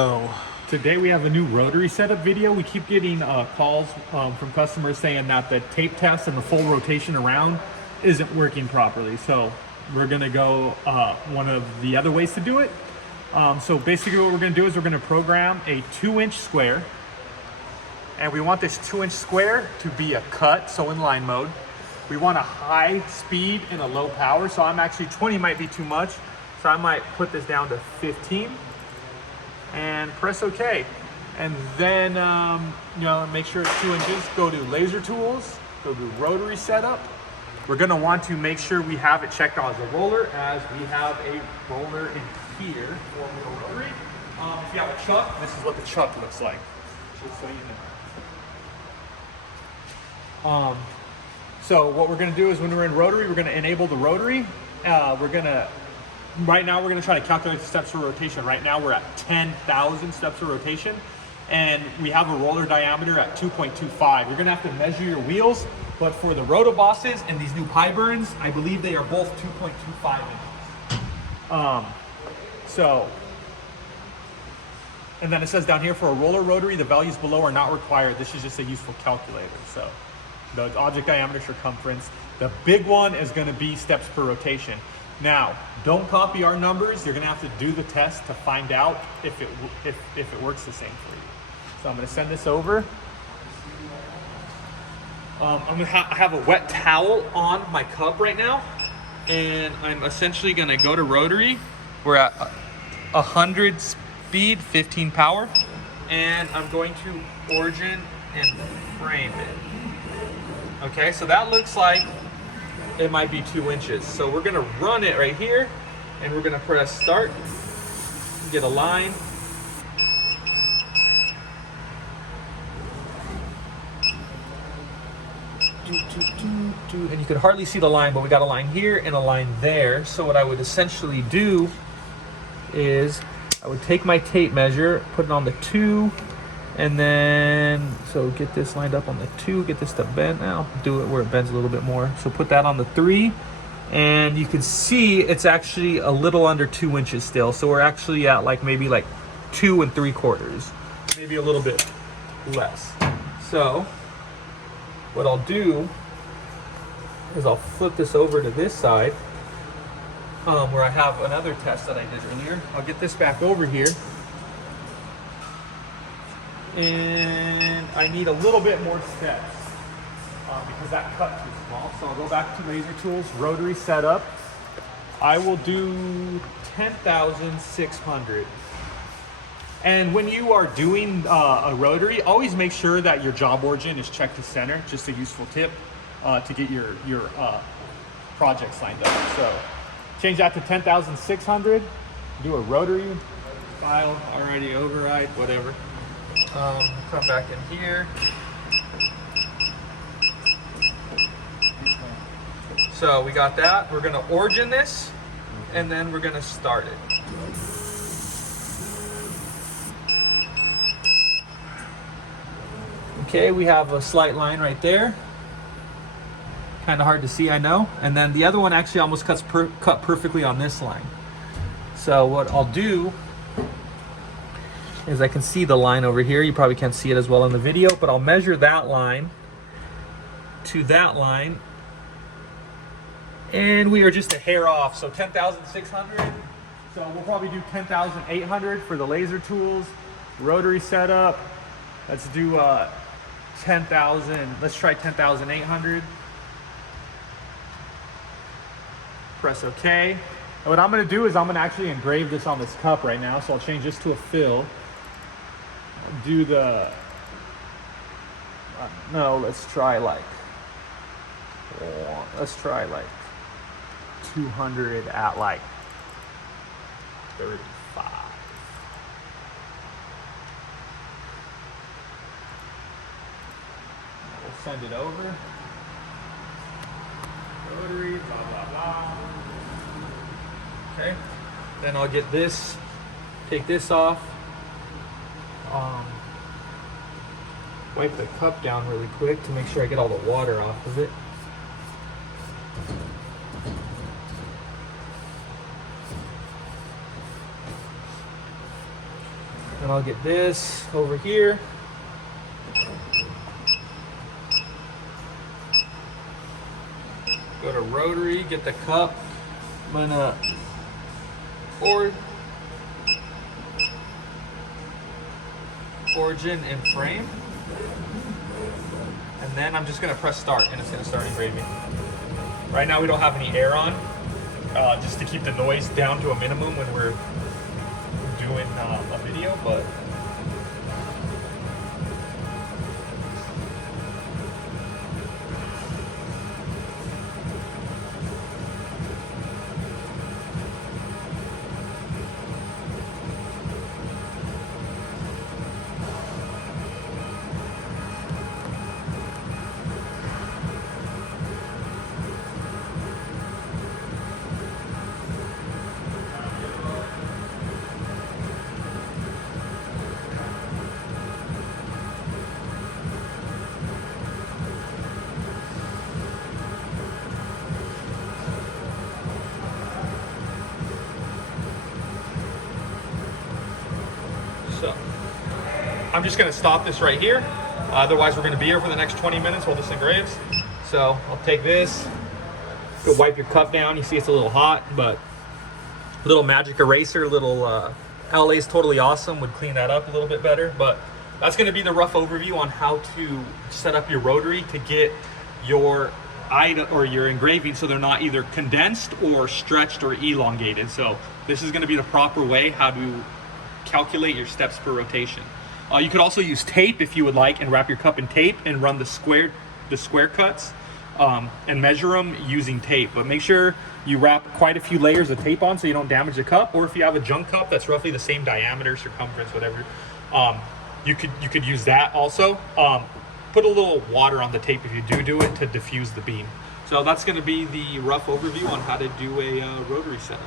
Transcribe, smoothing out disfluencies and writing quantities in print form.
So today we have a new rotary setup video. We keep getting calls from customers saying that the tape test and the full rotation around isn't working properly. So we're gonna go one of the other ways to do it. So basically what we're gonna do is we're gonna program a 2-inch square. And we want this 2-inch square to be a cut, so in line mode. We want a high speed and a low power. So I'm actually, 20 might be too much. So I might put this down to 15. And press OK. And then, make sure it's 2 inches. Go to Laser Tools, go to Rotary Setup. We're gonna want to make sure we have it checked as a roller, as we have a roller in here for the rotary. If you have a chuck, this is what the chuck looks like, just so you know. So what we're gonna do is when we're in rotary, we're gonna enable the rotary. Right now, we're going to try to calculate the steps of rotation. Right now, we're at 10,000 steps of rotation, and we have a roller diameter at 2.25. You're going to have to measure your wheels, but for the Rotobosses and these new pie burns, I believe they are both 2.25 inches. And then it says down here, for a roller rotary, the values below are not required. This is just a useful calculator. So the object diameter, circumference. The big one is going to be steps per rotation. Now, don't copy our numbers. You're gonna have to do the test to find out if it works the same for you. So I'm gonna send this over. I have a wet towel on my cup right now, and I'm essentially gonna go to rotary. We're at 100 speed, 15 power, and I'm going to origin and frame it. Okay, so that looks like it might be 2 inches. So we're gonna run it right here, and we're gonna press start, get a line. And you can hardly see the line, but we got a line here and a line there. So what I would essentially do is I would take my tape measure, put it on the 2, and then, so get this lined up on the 2, get this to bend now, do it where it bends a little bit more. So put that on the 3, and you can see it's actually a little under 2 inches still. So we're actually at maybe 2 3/4, maybe a little bit less. So what I'll do is I'll flip this over to this side, where I have another test that I did earlier. I'll get this back over here. And I need a little bit more steps because that cut too small. So I'll go back to Laser Tools, Rotary Setup. I will do 10,600. And when you are doing a rotary, always make sure that your job origin is checked to center. Just a useful tip to get your projects lined up. So change that to 10,600. Do a rotary file, already override, whatever. Come back in here. So we got that. We're gonna origin this, and then we're gonna start it. Okay, we have a slight line right there. Kind of hard to see, I know. And then the other one actually almost cut perfectly on this line. So what I'll do is I can see the line over here. You probably can't see it as well in the video, but I'll measure that line to that line, and we are just a hair off. So 10,600. So we'll probably do 10,800 for the Laser Tools, Rotary Setup. Let's do 10,000. Let's try 10,800. Press OK. And what I'm going to do is I'm going to actually engrave this on this cup right now. So I'll change this to a fill. Do the let's try 200 at 35. We'll send it over. Rotary, blah blah blah. Okay, then I'll get this, take this off. Wipe the cup down really quick to make sure I get all the water off of it. And I'll get this over here. Go to rotary, get the cup. I'm gonna origin and frame. And then I'm just gonna press start and it's gonna start engraving. Right now we don't have any air on, just to keep the noise down to a minimum when we're doing a video, but so I'm just gonna stop this right here. Otherwise we're gonna be here for the next 20 minutes while this engraves. So I'll take this, go wipe your cup down. You see it's a little hot, but a little magic eraser, little LA's Totally Awesome would clean that up a little bit better. But that's gonna be the rough overview on how to set up your rotary to get your item or your engraving so they're not either condensed or stretched or elongated. So this is gonna be the proper way how to calculate your steps per rotation. You could also use tape if you would like and wrap your cup in tape and run the square cuts and measure them using tape. But make sure you wrap quite a few layers of tape on so you don't damage the cup. Or if you have a junk cup that's roughly the same diameter, circumference, whatever, you could use that also. Put a little water on the tape if you do it to diffuse the beam. So that's going to be the rough overview on how to do a rotary setup.